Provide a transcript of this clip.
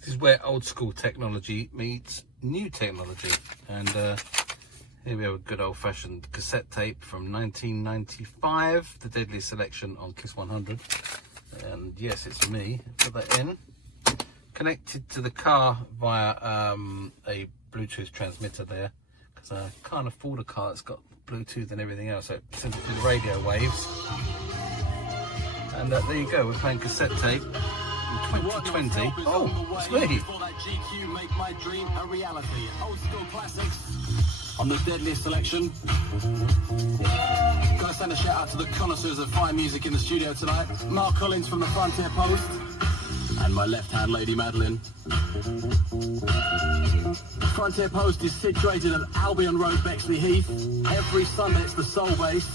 This is where old school technology meets new technology, and here we have a good old-fashioned cassette tape from 1995, the Deadly Selection on Kiss 100. And yes, it's me. Put that in, connected to the car via a Bluetooth transmitter there, because I can't afford a car that's got Bluetooth and everything else, so it sends it through the radio waves. And there you go, we're playing cassette tape. 2020. Oh, it's me. Make my dream a reality. Old school classics on the Deadly Selection. Gotta send a shout out to the connoisseurs of fine music in the studio tonight. Mark Collins from the Frontier Post, and my left hand lady Madeline. Frontier Post is situated at Albion Road, Bexley Heath. Every Sunday it's the Soul Base.